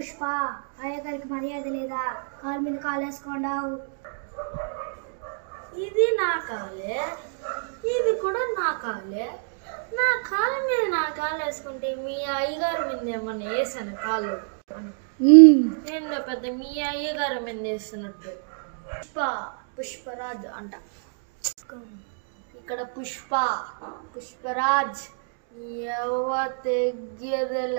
పుష్ప అయ్యగారికి మర్యాద లేదా? కాలు మీద కాలు వేసుకోండావు. ఇది నా కాలే, ఇది కూడా నా కాలే. నా కాళ్ళ మీద నా కాలు వేసుకుంటే మీ అయ్యగారి మీద ఏమన్నా వేసాను కాళ్ళు? నేను పెద్ద మీ అయ్యగారి మీద వేస్తున్నట్టు. పుష్పరాజ్ అంట. ఇక్కడ పుష్పరాజ్ తెగ్గదల.